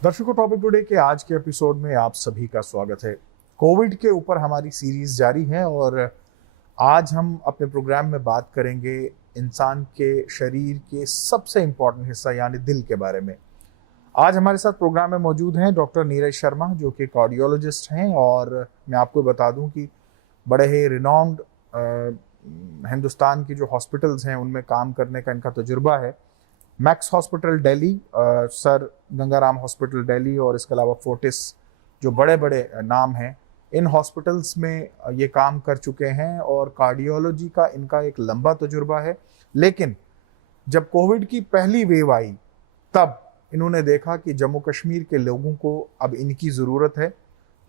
दर्शकों, topic today के आज के एपिसोड में आप सभी का स्वागत है। कोविड के ऊपर हमारी सीरीज जारी है और आज हम अपने प्रोग्राम में बात करेंगे इंसान के शरीर के सबसे इम्पोर्टेंट हिस्सा यानी दिल के बारे में। आज हमारे साथ प्रोग्राम में मौजूद हैं डॉक्टर नीरज शर्मा, जो कि कार्डियोलॉजिस्ट हैं और मैं आपको बता दूं कि बड़े ही रिनाउंड हिंदुस्तान की जो हॉस्पिटल्स हैं उनमें काम करने का इनका तजुर्बा है। Max hospital Delhi, sir Gangaram hospital Delhi और इसके अलावा फोर्टिस, जो बड़े बड़े नाम हैं, इन हॉस्पिटल्स में ये काम कर चुके हैं और कार्डियोलॉजी का इनका एक लंबा तजुर्बा है। लेकिन जब कोविड की पहली वेव आई तब इन्होंने देखा कि जम्मू कश्मीर के लोगों को अब इनकी ज़रूरत है,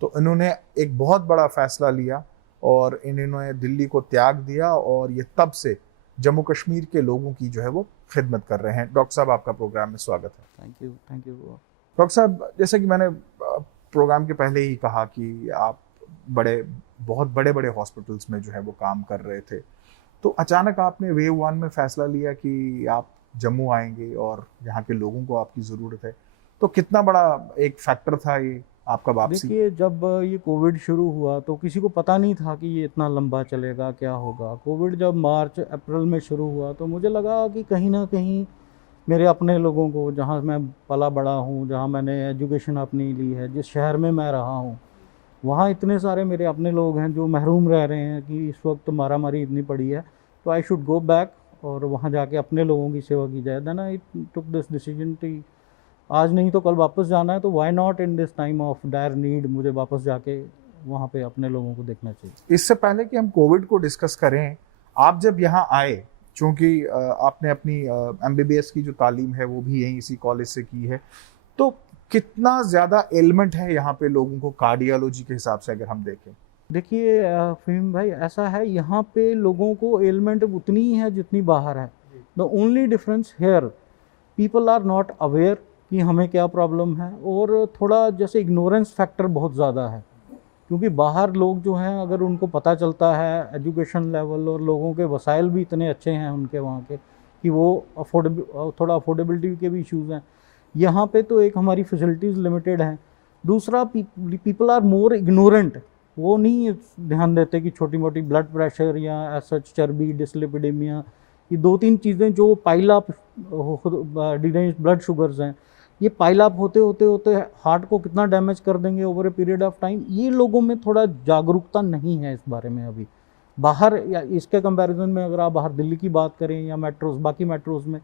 तो इन्होंने एक बहुत बड़ा फैसला लिया और इन्होंने दिल्ली को त्याग दिया और ये तब से जम्मू कश्मीर के लोगों की जो है वो खिदमत कर रहे हैं। डॉक्टर साहब, आपका प्रोग्राम में स्वागत है। Thank you. डॉक्टर साहब, जैसे कि मैंने प्रोग्राम के पहले ही कहा कि आप बहुत बड़े बड़े हॉस्पिटल्स में जो है वो काम कर रहे थे, तो अचानक आपने वेव 1 में फैसला लिया कि आप जम्मू आएंगे और यहाँ के लोगों को आपकी ज़रूरत है, तो कितना बड़ा एक फैक्टर था ये आपका वापसी? देखिए, जब ये कोविड शुरू हुआ तो किसी को पता नहीं था कि ये इतना लंबा चलेगा, क्या होगा। कोविड जब मार्च अप्रैल में शुरू हुआ तो मुझे लगा कि कहीं ना कहीं मेरे अपने लोगों को, जहाँ मैं पला बड़ा हूँ, जहाँ मैंने एजुकेशन अपनी ली है, जिस शहर में मैं रहा हूँ, वहाँ इतने सारे मेरे अपने लोग हैं जो महरूम रह रहे हैं कि इस वक्त मारामारी इतनी पड़ी है, तो आई शुड गो बैक और वहाँ जाके अपने लोगों की सेवा की जाए। Then I took this decision कि आज नहीं तो कल वापस जाना है, तो why not in this time of dire need मुझे वापस जाके वहाँ पे अपने लोगों को देखना चाहिए। इससे पहले कि हम कोविड को डिस्कस करें, आप जब यहाँ आए, चूँकि आपने अपनी MBBS की जो तालीम है वो भी यहीं इसी कॉलेज से की है, तो कितना ज़्यादा एलिमेंट है यहाँ पे लोगों को कार्डियोलॉजी के हिसाब से अगर हम देखें? देखिए फ़हीम भाई, ऐसा है, यहाँ पे लोगों को एलिमेंट उतनी ही है जितनी बाहर है। The only difference here, people are not aware कि हमें क्या प्रॉब्लम है, और थोड़ा जैसे इग्नोरेंस फैक्टर बहुत ज़्यादा है, क्योंकि बाहर लोग जो हैं अगर उनको पता चलता है एजुकेशन लेवल और लोगों के वसाइल भी इतने अच्छे हैं उनके वहाँ के कि वो थोड़ा अफोर्डेबिलिटी के भी इश्यूज़ हैं। यहाँ पे तो एक हमारी फैसिलिटीज़ लिमिटेड हैं, दूसरा पीपल आर मोर इग्नोरेंट। वो नहीं ध्यान देते कि छोटी मोटी ब्लड प्रेशर या सच चर्बी, डिसलिपिडेमिया, ये 2-3 चीज़ें जो pile up deranged blood sugars हैं, ये पाइल अप होते होते होते हार्ट को कितना डैमेज कर देंगे over a period of time, ये लोगों में थोड़ा जागरूकता नहीं है इस बारे में अभी। बाहर या इसके कंपैरिजन में अगर आप बाहर दिल्ली की बात करें या मेट्रोज, बाकी मेट्रोज में,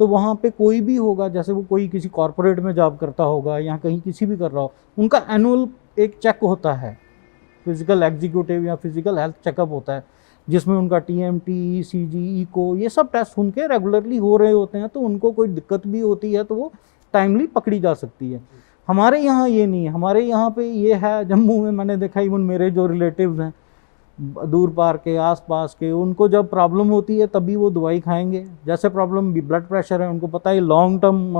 तो वहाँ पे कोई भी होगा, जैसे वो कोई किसी कॉरपोरेट में जॉब करता होगा या कहीं किसी भी कर रहा हो, उनका एनुअल एक चेक होता है, फिजिकल एग्जीक्यूटिव या फिजिकल हेल्थ चेकअप होता है, जिसमें उनका TMT, ECG, इको, ये सब टेस्ट उनके रेगुलरली हो रहे होते हैं, तो उनको कोई दिक्कत भी होती है तो वो टाइमली पकड़ी जा सकती है। हमारे यहाँ ये नहीं है। हमारे यहाँ पे ये है, जम्मू में मैंने देखा, इवन मेरे जो रिलेटिव्स हैं दूर पार के, आस पास के, उनको जब प्रॉब्लम होती है तभी वो दवाई खाएंगे। जैसे प्रॉब्लम ब्लड प्रेशर है, उनको पता है लॉन्ग टर्म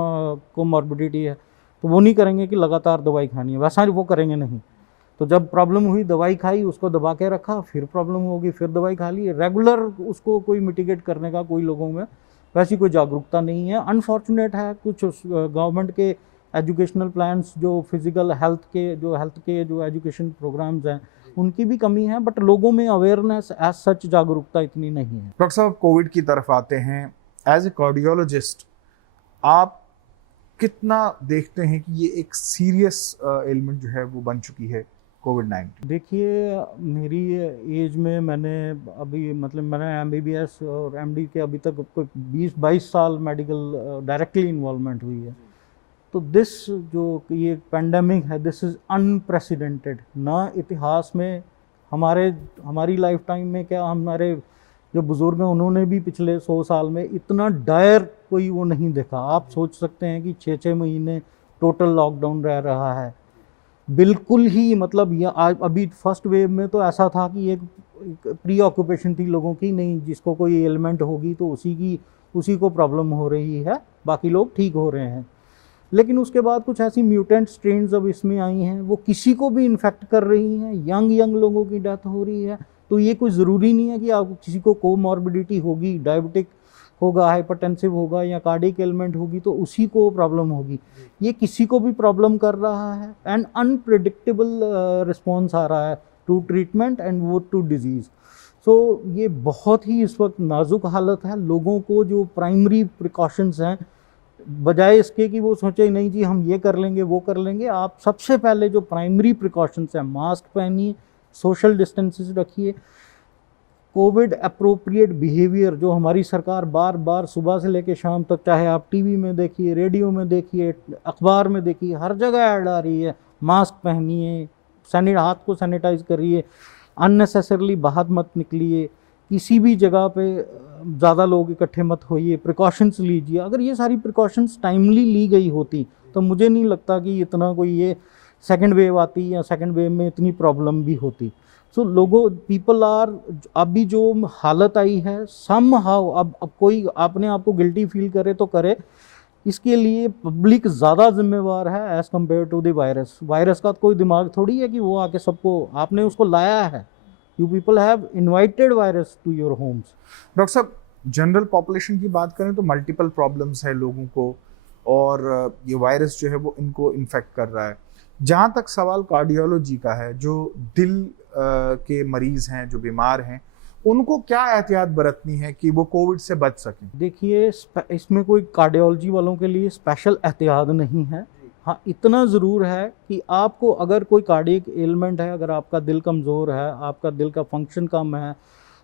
कोमॉर्बिडिटी है, तो वो नहीं करेंगे कि लगातार दवाई खानी है, वैसा वो करेंगे नहीं। तो जब प्रॉब्लम हुई, दवाई खाई, उसको दबा के रखा, फिर प्रॉब्लम होगी, फिर दवाई खा ली। रेगुलर उसको कोई मिटिगेट करने का कोई लोगों में वैसी कोई जागरूकता नहीं है। अनफॉर्चुनेट है, कुछ गवर्नमेंट के एजुकेशनल प्लान्स, जो फिजिकल हेल्थ के जो एजुकेशन प्रोग्राम्स हैं, उनकी भी कमी है, बट लोगों में अवेयरनेस एज सच, जागरूकता इतनी नहीं है। डॉक्टर साहब, कोविड की तरफ आते हैं। एज ए कार्डियोलॉजिस्ट आप कितना देखते हैं कि ये एक सीरियस एलिमेंट जो है वो बन चुकी है कोविड-19? देखिए, मेरी एज में मैंने मैंने MBBS और MD के अभी तक कोई 20-22 साल मेडिकल डायरेक्टली इन्वॉल्वमेंट हुई है। तो जो ये पैंडेमिक है, दिस इज़ अनप्रेसिडेंटेड। ना इतिहास में, हमारी लाइफ टाइम में, क्या हमारे जो बुज़ुर्ग हैं उन्होंने भी पिछले 100 साल में इतना डायर कोई वो नहीं देखा। आप सोच सकते हैं कि 6-6 महीने टोटल लॉकडाउन रह रहा है, बिल्कुल ही, मतलब ये आज अभी फर्स्ट वेव में तो ऐसा था कि एक प्री ऑक्यूपेशन थी लोगों की, नहीं जिसको कोई एलिमेंट होगी तो उसी को प्रॉब्लम हो रही है, बाकी लोग ठीक हो रहे हैं। लेकिन उसके बाद कुछ ऐसी म्यूटेंट स्ट्रेन्स अब इसमें आई हैं, वो किसी को भी इन्फेक्ट कर रही हैं, यंग लोगों की डेथ हो रही है। तो ये कोई ज़रूरी नहीं है कि आपको किसी को कोमॉर्बिडिटी होगी, डायबिटिक होगा, हाइपरटेंसिव होगा या कार्डियक एलिमेंट होगी तो उसी को प्रॉब्लम होगी। ये किसी को भी प्रॉब्लम कर रहा है एंड अनप्रिडिक्टेबल रिस्पॉन्स आ रहा है टू ट्रीटमेंट एंड वो टू डिजीज़। सो ये बहुत ही इस वक्त नाजुक हालत है। लोगों को जो प्राइमरी प्रिकॉशंस हैं, बजाय इसके कि वो सोचे नहीं जी हम ये कर लेंगे वो कर लेंगे, आप सबसे पहले जो प्राइमरी प्रिकॉशंस हैं, मास्क पहनिए, सोशल डिस्टेंसेस रखिए, कोविड अप्रोप्रिएट बिहेवियर जो हमारी सरकार बार बार सुबह से लेकर शाम तक, चाहे आप टीवी में देखिए, रेडियो में देखिए, अखबार में देखिए, हर जगह ऐड आ रही है, मास्क पहनिए, हाथ को सैनिटाइज करिए, अननेसेसरली बाहर मत निकलिए, किसी भी जगह पे ज़्यादा लोग इकट्ठे मत होइए, प्रिकॉशंस लीजिए। अगर ये सारी प्रिकॉशंस टाइमली ली गई होती तो मुझे नहीं लगता कि इतना कोई ये सेकंड वेव आती या सेकंड वेव में इतनी प्रॉब्लम भी होती। सो लोगों पीपल आर, अभी जो हालत आई है सम हाउ, अब कोई अपने आप को गिल्टी फील करे तो करे, इसके लिए पब्लिक ज़्यादा जिम्मेवार है as compared to the virus. Virus का कोई दिमाग थोड़ी है कि वो आके सबको, आपने उसको लाया है, you people have invited virus to your homes. Doctor साहब, जनरल पॉपुलेशन की बात करें तो मल्टीपल प्रॉब्लम्स है लोगों को, और ये वायरस जो है वो इनको इन्फेक्ट कर रहा है। जहाँ तक सवाल कार्डियोलॉजी का है, जो दिल के मरीज हैं, जो बीमार हैं, उनको क्या एहतियात बरतनी है कि वो कोविड से बच सकें? देखिए, इसमें कोई कार्डियोलॉजी वालों के लिए स्पेशल एहतियात नहीं है। हाँ, इतना ज़रूर है कि आपको अगर कोई कार्डियक एलिमेंट है, अगर आपका दिल कमज़ोर है, आपका दिल का फंक्शन कम है,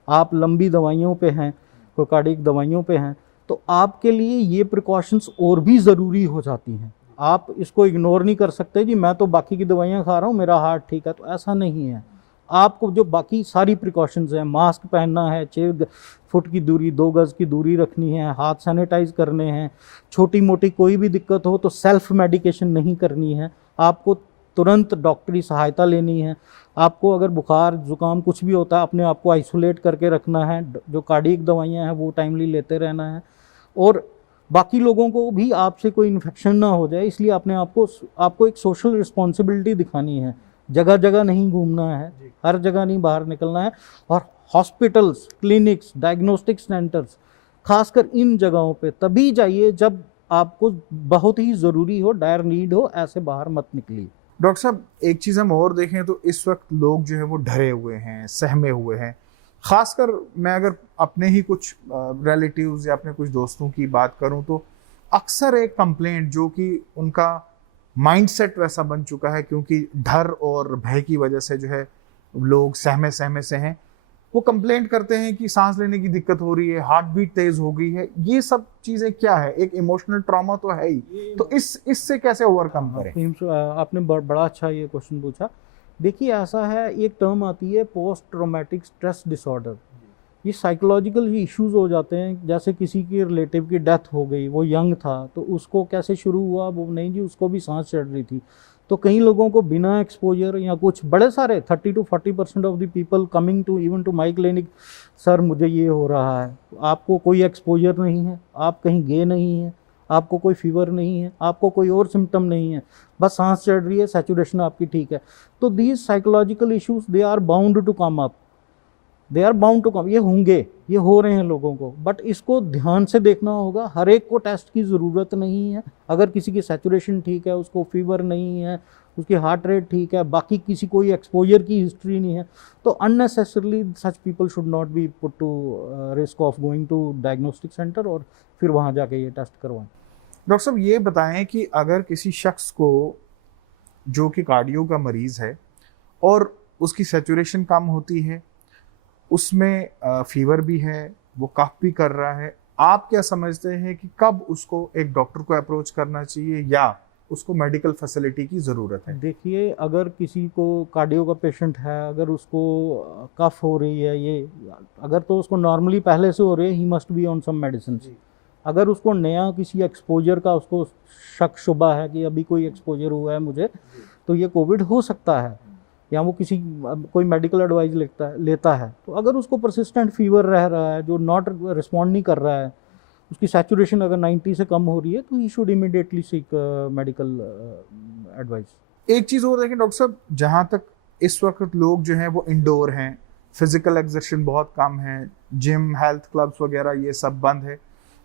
आप लंबी दवाइयों पे हैं, कोई कार्डियक दवाइयों पे हैं, तो आपके लिए ये प्रिकॉशंस और भी ज़रूरी हो जाती हैं। आप इसको इग्नोर नहीं कर सकते जी मैं तो बाकी की दवाइयाँ खा रहा हूँ, मेरा हार्ट ठीक है, तो ऐसा नहीं है। आपको जो बाकी सारी प्रिकॉशंस हैं, मास्क पहनना है, 6 फुट की दूरी, 2 गज़ की दूरी रखनी है, हाथ सैनिटाइज करने हैं, छोटी मोटी कोई भी दिक्कत हो तो सेल्फ मेडिकेशन नहीं करनी है, आपको तुरंत डॉक्टरी सहायता लेनी है। आपको अगर बुखार जुकाम कुछ भी होता है, अपने आप को आइसोलेट करके रखना है, जो कार्डियक दवाइयाँ हैं वो टाइमली लेते रहना है, और बाकी लोगों को भी आपसे कोई इन्फेक्शन ना हो जाए, इसलिए अपने आपको एक सोशल रिस्पॉन्सिबिलिटी दिखानी है। जगह जगह नहीं घूमना है, हर जगह नहीं बाहर निकलना है, और हॉस्पिटल्स, क्लिनिक्स, डायग्नोस्टिक सेंटर्स, खासकर इन जगहों पे तभी जाइए जब आपको बहुत ही ज़रूरी हो, डायर नीड हो, ऐसे बाहर मत निकलिए। डॉक्टर साहब, एक चीज़ हम और देखें तो इस वक्त लोग जो है वो डरे हुए हैं, सहमे हुए हैं। खासकर मैं अगर अपने ही कुछ रिलेटिव्स या अपने कुछ दोस्तों की बात करूं तो अक्सर एक कंप्लेंट जो कि उनका माइंडसेट वैसा बन चुका है, क्योंकि डर और भय की वजह से जो है लोग सहमे सहमे से हैं, वो कंप्लेंट करते हैं कि सांस लेने की दिक्कत हो रही है, हार्ट बीट तेज हो गई है। ये सब चीजें क्या है? एक इमोशनल ट्रॉमा तो है ही, तो इससे कैसे ओवरकम करें? आपने बड़ा अच्छा ये क्वेश्चन पूछा। देखिए, ऐसा है, एक टर्म आती है पोस्ट ट्रॉमेटिक स्ट्रेस डिसऑर्डर। ये साइकोलॉजिकल इश्यूज हो जाते हैं, जैसे किसी की रिलेटिव की डेथ हो गई, वो यंग था, तो उसको कैसे शुरू हुआ वो नहीं जी, उसको भी सांस चढ़ रही थी। तो कई लोगों को बिना एक्सपोजर या कुछ, बड़े सारे 30 to 40% of the people coming to even to my clinic, sir मुझे ये हो रहा है। आपको कोई एक्सपोजर नहीं है, आप कहीं गए नहीं हैं, आपको कोई फीवर नहीं है, आपको कोई और सिम्टम नहीं है, बस सांस चढ़ रही है, सैचुरेशन आपकी ठीक है। तो these psychological issues they are bound to come up, they are bound to come, ये होंगे, ये हो रहे हैं लोगों को, बट इसको ध्यान से देखना होगा। हर एक को टेस्ट की ज़रूरत नहीं है। अगर किसी की सैचुरेशन ठीक है, उसको फीवर नहीं है, उसकी हार्ट रेट ठीक है, बाकी किसी कोई एक्सपोजर की हिस्ट्री नहीं है, तो unnecessarily such people should not be put to risk of going to diagnostic centre और फिर वहाँ जाके ये टेस्ट करवाएं। डॉक्टर साहब, ये बताएं कि अगर किसी शख्स को जो कि कार्डियो का मरीज है और उसकी सैचुरेशन कम होती है, उसमें फीवर भी है, वो कफ भी कर रहा है, आप क्या समझते हैं कि कब उसको एक डॉक्टर को अप्रोच करना चाहिए या उसको मेडिकल फैसिलिटी की ज़रूरत है? देखिए, अगर किसी को कार्डियो का पेशेंट है, अगर उसको कफ हो रही है, ये अगर तो उसको नॉर्मली पहले से हो रही है, he must be on some medicine. अगर उसको नया किसी एक्सपोजर का उसको शक शुबा है कि अभी कोई एक्सपोजर हुआ है मुझे, तो ये कोविड हो सकता है, या वो कोई मेडिकल एडवाइस लेता है। तो अगर उसको परसिस्टेंट फीवर रह रहा है जो नॉट रिस्पॉन्ड नहीं कर रहा है, उसकी सैचुरेशन अगर 90 से कम हो रही है, तो he should immediately seek medical advice. एक चीज़ और देखें डॉक्टर साहब, जहाँ तक इस वक्त लोग जो हैं वो इंडोर हैं, फिजिकल एक्सर्शन बहुत कम है, जिम, हेल्थ क्लब्स वगैरह ये सब बंद है,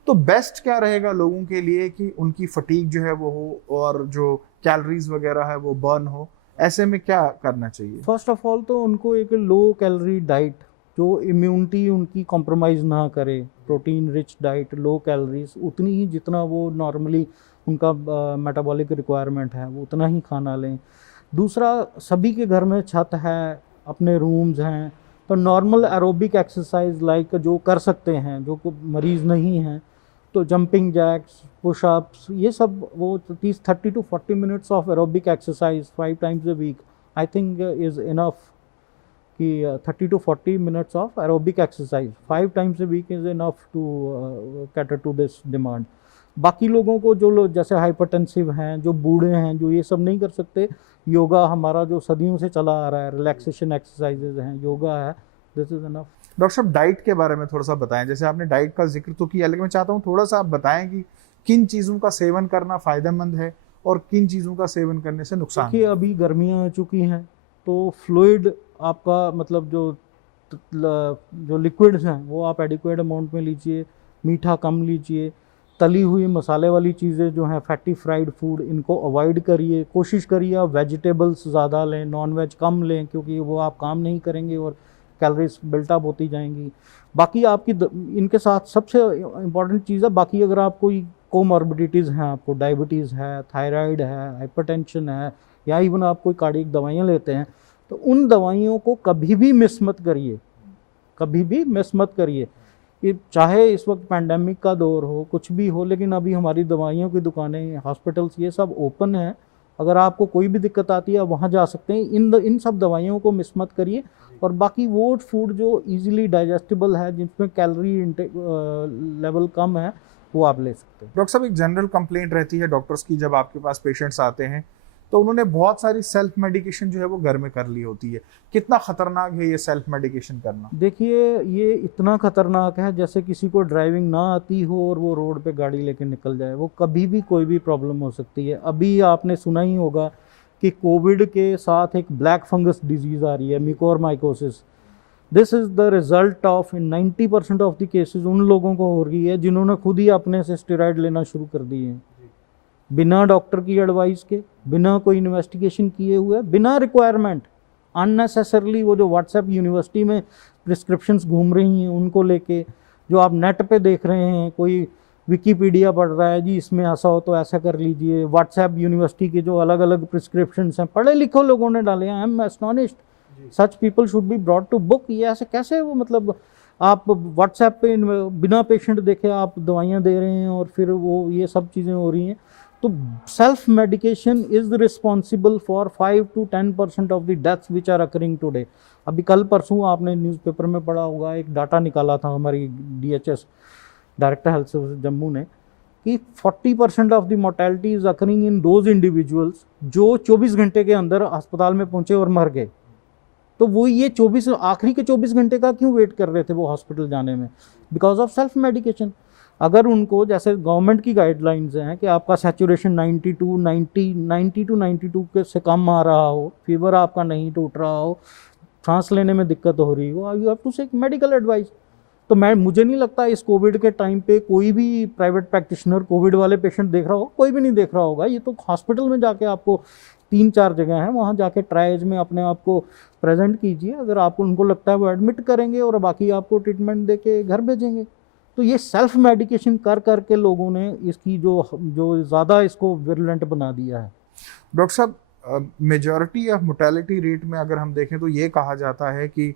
तो बेस्ट क्या रहेगा लोगों के लिए कि उनकी फटीग जो है वो हो और जो कैलोरीज वगैरह है वो बर्न हो, ऐसे में क्या करना चाहिए? फर्स्ट ऑफ ऑल तो उनको एक लो कैलोरी डाइट, जो इम्यूनिटी उनकी कॉम्प्रोमाइज़ ना करे, protein rich diet, low calories, उतनी ही जितना वो नॉर्मली उनका मेटाबॉलिक रिक्वायरमेंट है वो उतना ही खाना लें। दूसरा, सभी के घर में छत है, अपने रूम्स हैं, तो नॉर्मल एरोबिक एक्सरसाइज लाइक जो कर सकते हैं, जो मरीज़ नहीं हैं, तो जंपिंग जैक्स, पुशअप्स, ये सब वो 30 to 40 minutes of aerobic exercise 5 times a week I think is enough. कि 30 to 40 minutes of aerobic exercise 5 times a week is enough to cater to this demand. बाकी लोगों को, जो लोग जैसे हाइपरटेंसिव हैं, जो बूढ़े हैं, जो ये सब नहीं कर सकते, योगा हमारा जो सदियों से चला आ रहा है, रिलैक्सेशन एक्सरसाइजेज हैं, योगा है, दिस इज़ इनफ। डॉक्टर साहब, डाइट के बारे में थोड़ा सा बताएं। जैसे आपने डाइट का जिक्र तो किया, लेकिन मैं चाहता हूँ थोड़ा सा आप बताएं कि किन चीज़ों का सेवन करना फ़ायदेमंद है और किन चीज़ों का सेवन करने से नुकसान है। देखिए, अभी गर्मियाँ आ चुकी हैं, तो फ्लूइड आपका मतलब जो लिक्विड्स हैं वो आप एडिक्वेट अमाउंट में लीजिए, मीठा कम लीजिए, तली हुई मसाले वाली चीज़ें जो हैं, फैटी फ्राइड फूड, इनको अवॉइड करिए। कोशिश करिए आप वेजिटेबल्स ज़्यादा लें, नॉन वेज कम लें, क्योंकि वो आप काम नहीं करेंगे और कैलोरीज बिल्टअप होती जाएंगी। बाकी आपकी इनके साथ सबसे इम्पॉर्टेंट चीज़ है, बाकी अगर आप कोई कोमॉर्बिडिटीज़ हैं, आपको डायबिटीज़ है, थायराइड है, हाइपरटेंशन है, या इवन आप कोई कार्डियक दवाइयाँ लेते हैं, तो उन दवाइयों को कभी भी मिस मत करिए, कभी भी मिस मत करिए। कि चाहे इस वक्त पैंडेमिक का दौर हो, कुछ भी हो, लेकिन अभी हमारी दवाइयों की दुकानें, हॉस्पिटल्स, ये सब ओपन हैं। अगर आपको कोई भी दिक्कत आती है, वहाँ जा सकते हैं। इन सब दवाइयों को मिस मत करिए। और बाकी वो फूड जो इजीली डाइजेस्टिबल है, जिसमें कैलोरी लेवल कम है, वो आप ले सकते हैं। डॉक्टर साहब, एक जनरल कंप्लेंट रहती है डॉक्टर्स की, जब आपके पास पेशेंट्स आते हैं तो उन्होंने बहुत सारी सेल्फ मेडिकेशन जो है वो घर में कर ली होती है। कितना खतरनाक है ये सेल्फ मेडिकेशन करना? देखिए, ये इतना खतरनाक है जैसे किसी को ड्राइविंग ना आती हो और वो रोड पे गाड़ी लेके निकल जाए। वो कभी भी कोई भी प्रॉब्लम हो सकती है। अभी आपने सुना ही होगा कि कोविड के साथ एक ब्लैक फंगस डिजीज़ आ रही है, mucormycosis. This is the result of, in 90% of the cases उन लोगों को हो रही है जिन्होंने खुद ही अपने से स्टेरॉइड लेना शुरू कर दिए हैं, बिना डॉक्टर की एडवाइस के, बिना कोई इन्वेस्टिगेशन किए हुए, बिना रिक्वायरमेंट, अननेसेसरली। वो जो व्हाट्सएप यूनिवर्सिटी में प्रिस्क्रिप्शंस घूम रही हैं उनको लेके, जो आप नेट पे देख रहे हैं, कोई विकीपीडिया पढ़ रहा है जी, इसमें ऐसा हो तो ऐसा कर लीजिए, व्हाट्सएप यूनिवर्सिटी के जो अलग अलग प्रिस्क्रिप्शंस हैं, पढ़े लिखे लोगों ने डाले हैं। I am astonished, such people should be brought to book. ये ऐसे कैसे, वो मतलब आप व्हाट्सएप पे बिना पेशेंट देखे आप दवाइयाँ दे रहे हैं और फिर वो ये सब चीज़ें हो रही हैं। तो self medication is responsible for 5 to 10% of the deaths which are occurring today. अभी कल परसों आपने न्यूज़पेपर में पढ़ा होगा, एक डाटा निकाला था हमारी DHS, director health service Jammu ने, कि 40% of the mortality is occurring in those individuals जो 24 घंटे के अंदर अस्पताल में पहुंचे और मर गए। तो वो ये 24 आखिरी के 24 घंटे का क्यों वेट कर रहे थे वो हॉस्पिटल जाने में? Because of self medication. अगर उनको, जैसे गवर्नमेंट की गाइडलाइंस हैं कि आपका सैचुरेशन 90 to 92 के से कम आ रहा हो, फीवर आपका नहीं टूट रहा हो, सांस लेने में दिक्कत हो रही हो, you have to take medical advice. तो मुझे नहीं लगता इस कोविड के टाइम पे कोई भी प्राइवेट प्रैक्टिशनर कोविड वाले पेशेंट देख रहा हो, कोई भी नहीं देख रहा होगा। ये तो हॉस्पिटल में जाके आपको 3-4 जगह हैं, वहाँ जाके ट्रायज में अपने आप को प्रेजेंट कीजिए। अगर आपको उनको लगता है वो एडमिट करेंगे और बाकी आपको ट्रीटमेंट दे के घर भेजेंगे। तो ये सेल्फ मेडिकेशन कर करके लोगों ने इसकी जो ज़्यादा इसको विरुलेंट बना दिया है। डॉक्टर साहब, मेजॉरिटी ऑफ मोर्टेलिटी रेट में अगर हम देखें तो ये कहा जाता है कि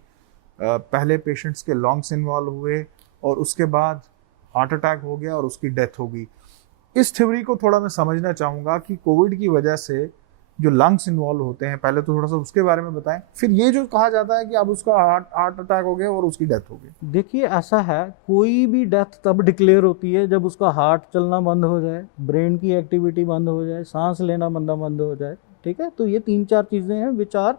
पहले पेशेंट्स के लंग्स इन्वॉल्व हुए और उसके बाद हार्ट अटैक हो गया और उसकी डेथ हो गई। इस थ्योरी को थोड़ा मैं समझना चाहूँगा कि कोविड की वजह से जो लंग्स इन्वॉल्व होते हैं, पहले तो थोड़ा सा उसके बारे में बताएं। फिर ये जो कहा जाता है कि अब उसका हार्ट अटैक हो गया और उसकी डेथ हो गई। देखिए, ऐसा है, कोई भी डेथ तब डिक्लेयर होती है जब उसका हार्ट चलना बंद हो जाए, ब्रेन की एक्टिविटी बंद हो जाए, सांस लेना बंद हो जाए। ठीक है, तो ये 3-4 चीज़ें हैं which are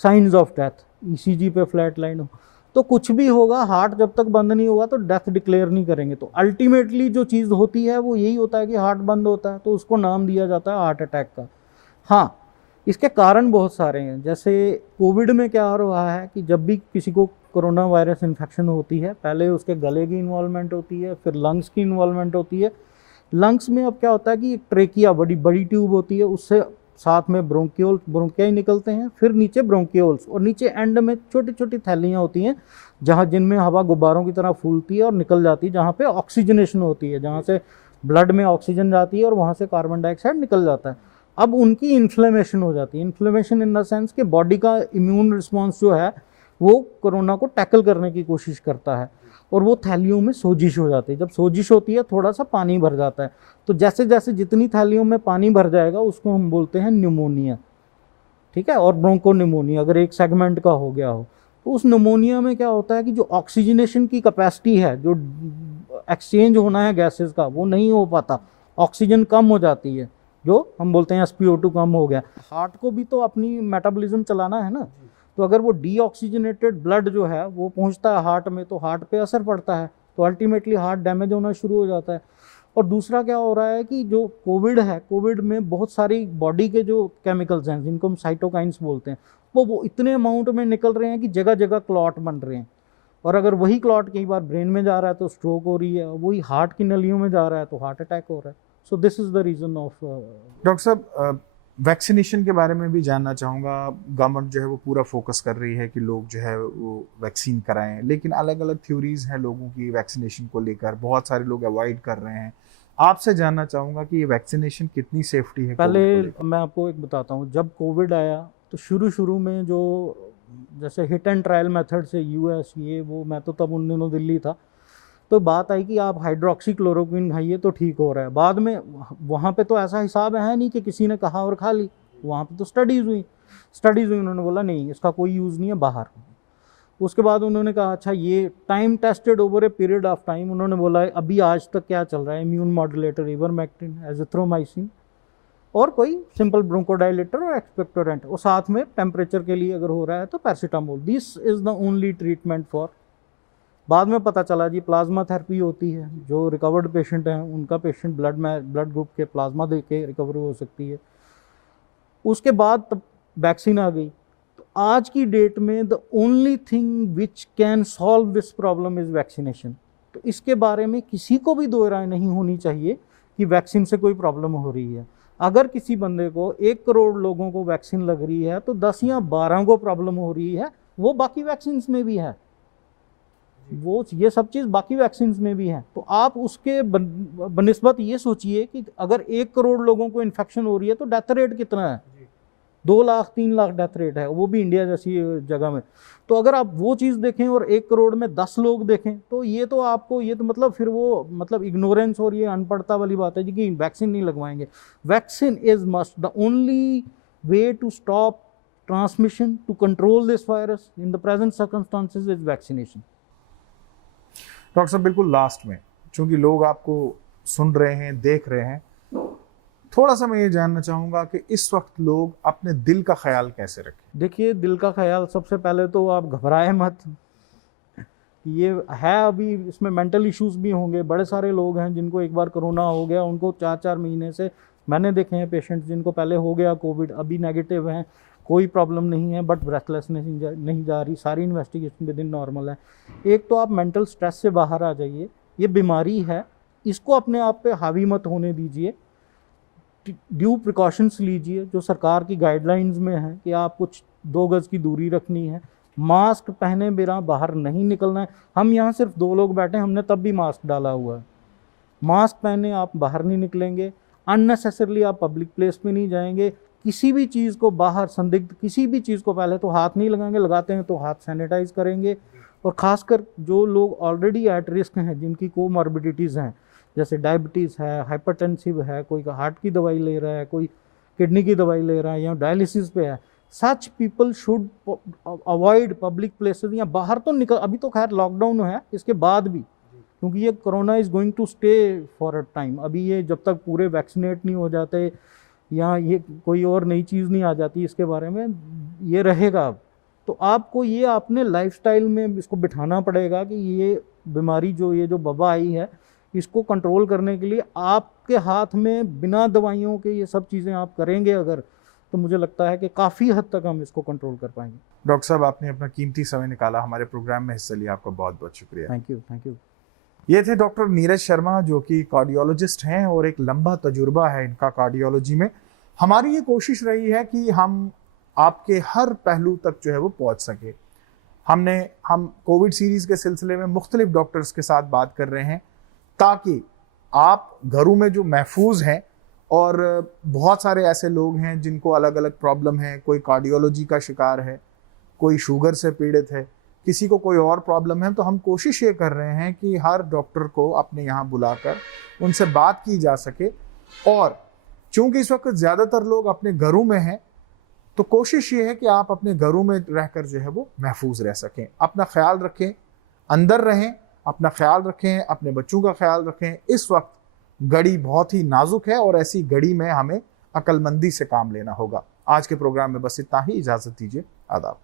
science of death. ECG पे फ्लैट लाइन हो तो कुछ भी होगा, हार्ट जब तक बंद नहीं होगा तो डेथ डिक्लेयर नहीं करेंगे। तो अल्टीमेटली जो चीज़ होती है वो यही होता है कि हार्ट बंद होता है, तो उसको नाम दिया जाता है हार्ट अटैक का। हाँ, इसके कारण बहुत सारे हैं। जैसे कोविड में क्या हो रहा है कि जब भी किसी को कोरोना वायरस इन्फेक्शन होती है, पहले उसके गले की इन्वॉल्वमेंट होती है, फिर लंग्स की इन्वॉल्वमेंट होती है। लंग्स में अब क्या होता है कि एक ट्रेकिया बड़ी बड़ी ट्यूब होती है, उससे साथ में ब्रोंकियाई निकलते हैं, फिर नीचे ब्रोंकियोल्स, और नीचे एंड में छोटी छोटी थैलियाँ होती हैं जहाँ जिनमें हवा गुब्बारों की तरह फूलती है और निकल जाती है, जहाँ पे ऑक्सीजनेशन होती है, जहाँ से ब्लड में ऑक्सीजन जाती है और वहाँ से कार्बन डाइऑक्साइड निकल जाता है। अब उनकी इन्फ्लेमेशन हो जाती है। इन्फ्लेमेशन इन द सेंस कि बॉडी का इम्यून रिस्पॉन्स जो है वो कोरोना को टैकल करने की कोशिश करता है, और वो थैलियों में सोजिश हो जाती है। जब सोजिश होती है थोड़ा सा पानी भर जाता है, तो जैसे जैसे जितनी थैलियों में पानी भर जाएगा उसको हम बोलते हैं न्यूमोनिया, ठीक है, और ब्रोंकोनिमोनिया अगर एक सेगमेंट का हो गया हो। तो उस निमोनिया में क्या होता है कि जो ऑक्सीजनेशन की कैपेसिटी है, जो एक्सचेंज होना है गैसेस का, वो नहीं हो पाता, ऑक्सीजन कम हो जाती है, जो हम बोलते हैं SpO2 कम हो गया। हार्ट को भी तो अपनी मेटाबॉलिज्म चलाना है ना, तो अगर वो डीऑक्सीजनेटेड ब्लड जो है वो पहुंचता है हार्ट में, तो हार्ट पे असर पड़ता है, तो अल्टीमेटली हार्ट डैमेज होना शुरू हो जाता है। और दूसरा क्या हो रहा है कि जो कोविड है, कोविड में बहुत सारी बॉडी के जो केमिकल्स हैं जिनको हम साइटोकाइंस बोलते हैं, वो इतने अमाउंट में निकल रहे हैं कि जगह जगह क्लॉट बन रहे हैं। और अगर वही क्लॉट कई बार ब्रेन में जा रहा है तो स्ट्रोक हो रही है, वही हार्ट की नलियों में जा रहा है तो हार्ट अटैक हो रहा है। So this is the reason of. Doctor साहब, वैक्सीनेशन के बारे में भी जानना चाहूँगा। गवर्नमेंट जो है वो पूरा फोकस कर रही है कि लोग जो है वो वैक्सीन कराएं, लेकिन अलग अलग थ्योरीज हैं लोगों की वैक्सीनेशन को लेकर, बहुत सारे लोग अवॉइड कर रहे हैं। आपसे जानना चाहूँगा कि ये वैक्सीनेशन कितनी सेफ्टी है। पहले मैं आपको एक बताता हूँ, जब कोविड आया तो शुरू में जो जैसे हिट एंड ट्रायल मेथड से US ये वो, मैं तो तब उन दिनों दिल्ली था, तो बात आई कि आप हाइड्रोक्सी क्लोरोक्विन खाइए तो ठीक हो रहा है। बाद में वहाँ पे तो ऐसा हिसाब है नहीं कि किसी ने कहा और खा ली, वहाँ पे तो स्टडीज़ हुई, उन्होंने बोला नहीं इसका कोई यूज़ नहीं है बाहर। उसके बाद उन्होंने कहा अच्छा ये time tested over a period of time, उन्होंने बोला अभी आज तक क्या चल रहा है, इम्यून मॉड्यूलेटर इवरमेक्टिन, एजिथ्रोमाइसिन, और कोई सिंपल ब्रोंकोडाइलेटर और एक्सपेक्टोरेंट, और साथ में टेम्परेचर के लिए अगर हो रहा है तो paracetamol. This is the only treatment for. बाद में पता चला जी प्लाज्मा थेरेपी होती है, जो रिकवर्ड पेशेंट हैं उनका पेशेंट ब्लड ग्रुप के प्लाज्मा दे के रिकवरी हो सकती है। उसके बाद तब वैक्सीन आ गई। तो आज की डेट में the only thing which can solve this problem is vaccination. तो इसके बारे में किसी को भी दो राय नहीं होनी चाहिए कि वैक्सीन से कोई प्रॉब्लम हो रही है। अगर किसी बंदे को 1 करोड़ लोगों को वैक्सीन लग रही है तो 10 या 12 को प्रॉब्लम हो रही है, वो बाकी वैक्सीन में भी है, वो ये सब चीज़ बाकी वैक्सीन में भी है। तो आप उसके बनिस्बत ये सोचिए कि अगर 1 करोड़ लोगों को इन्फेक्शन हो रही है तो डेथ रेट कितना है, 2 लाख 3 लाख डेथ रेट है, वो भी इंडिया जैसी जगह में। तो अगर आप वो चीज़ देखें और 1 करोड़ में 10 लोग देखें तो ये तो आपको, ये तो मतलब फिर वो मतलब इग्नोरेंस और ये अनपढ़ता वाली बात है जी कि वैक्सीन नहीं लगवाएंगे। Vaccine is must, the only way to stop transmission, to control this virus in the present circumstances is vaccination. Doctor साहब, बिल्कुल लास्ट में, चूंकि लोग आपको सुन रहे हैं, देख रहे हैं, थोड़ा सा मैं ये जानना चाहूँगा कि इस वक्त लोग अपने दिल का ख्याल कैसे रखें। देखिए, दिल का ख्याल सबसे पहले तो आप घबराएं मत। ये है अभी इसमें मेंटल इश्यूज भी होंगे। बड़े सारे लोग हैं जिनको एक बार कोरोना हो गया, उनको 4-4 महीने से, मैंने देखे हैं पेशेंट्स जिनको पहले हो गया कोविड, अभी नेगेटिव हैं, कोई प्रॉब्लम नहीं है, बट ब्रेथलेसनेस नहीं जा रही, सारी इन्वेस्टिगेशन विद इन नॉर्मल है। एक तो आप मेंटल स्ट्रेस से बाहर आ जाइए, ये बीमारी है, इसको अपने आप पे हावी मत होने दीजिए, ड्यू प्रिकॉशंस लीजिए जो सरकार की गाइडलाइंस में है कि आप कुछ 2 गज की दूरी रखनी है, मास्क पहने बिना बाहर नहीं निकलना है। हम यहाँ सिर्फ 2 लोग बैठे, हमने तब भी मास्क डाला हुआ है। मास्क पहने आप बाहर नहीं निकलेंगे, अननेसेसरली आप पब्लिक प्लेस पे नहीं जाएंगे, किसी भी चीज़ को बाहर संदिग्ध किसी भी चीज़ को पहले तो हाथ नहीं लगाएंगे, लगाते हैं तो हाथ सैनिटाइज करेंगे। और ख़ासकर जो लोग ऑलरेडी एट रिस्क हैं, जिनकी कोमॉर्बिडिटीज़ हैं, जैसे डायबिटीज़ है, हाइपरटेंसिव है, कोई हार्ट की दवाई ले रहा है, कोई किडनी की दवाई ले रहा है या डायलिसिस पे है, सच people should avoid public places या बाहर तो निकल। अभी तो खैर लॉकडाउन है, इसके बाद भी, क्योंकि ये corona is going to stay for a time. अभी ये जब तक पूरे वैक्सीनेट नहीं हो जाते या ये कोई और नई चीज़ नहीं आ जाती इसके बारे में, ये रहेगा। अब तो आपको ये अपने लाइफस्टाइल में इसको बिठाना पड़ेगा कि ये बीमारी ये जो वबा आई है, इसको कंट्रोल करने के लिए आपके हाथ में बिना दवाइयों के ये सब चीज़ें आप करेंगे अगर, तो मुझे लगता है कि काफ़ी हद तक हम इसको कंट्रोल कर पाएंगे। डॉक्टर साहब, आपने अपना कीमती समय निकाला, हमारे प्रोग्राम में हिस्सा लिया, आपका बहुत बहुत शुक्रिया। Thank you, thank you. ये थे डॉक्टर नीरज शर्मा, जो कि कार्डियोलॉजिस्ट हैं और एक लंबा तजुर्बा है इनका कार्डियोलॉजी में। हमारी ये कोशिश रही है कि हम आपके हर पहलू तक जो है वो पहुंच सके। हम कोविड सीरीज के सिलसिले में मुख्तलिफ डॉक्टर्स के साथ बात कर रहे हैं ताकि आप घरों में जो महफूज हैं, और बहुत सारे ऐसे लोग हैं जिनको अलग अलग प्रॉब्लम है, कोई कार्डियोलॉजी का शिकार है, कोई शुगर से पीड़ित है, किसी को कोई और प्रॉब्लम है, तो हम कोशिश ये कर रहे हैं कि हर डॉक्टर को अपने यहाँ बुलाकर उनसे बात की जा सके। और चूंकि इस वक्त ज़्यादातर लोग अपने घरों में हैं, तो कोशिश ये है कि आप अपने घरों में रहकर जो है वो महफूज रह सकें। अपना ख्याल रखें, अंदर रहें, अपना ख्याल रखें, अपने बच्चों का ख्याल रखें। इस वक्त घड़ी बहुत ही नाजुक है और ऐसी घड़ी में हमें अक्लमंदी से काम लेना होगा। आज के प्रोग्राम में बस इतना ही, इजाज़त दीजिए, आदाब।